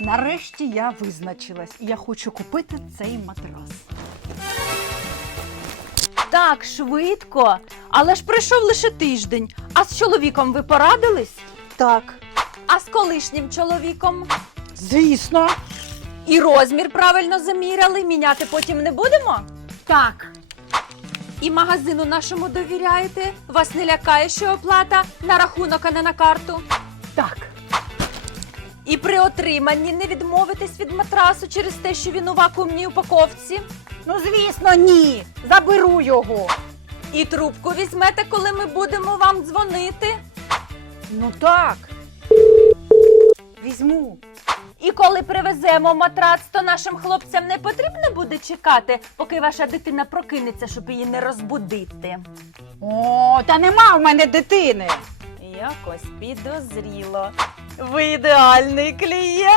Нарешті я визначилась, і я хочу купити цей матрас. Так, швидко. Але ж пройшов лише тиждень. А з чоловіком ви порадились? Так, А з колишнім чоловіком? звісно, І розмір правильно заміряли, міняти потім не будемо? так. І магазину нашому довіряєте? Вас не лякає, що оплата на рахунок, а не на карту? Так. І при отриманні не відмовитесь від матрасу через те, що він у вакуумній упаковці? Ну, звісно, ні. Заберу його. І трубку візьмете, коли ми будемо вам дзвонити? Ну так. Візьму. І коли привеземо матрац, то нашим хлопцям не потрібно буде чекати, поки ваша дитина прокинеться, щоб її не розбудити. О, та нема в мене дитини. Якось підозріло. Ви ідеальний клієнт.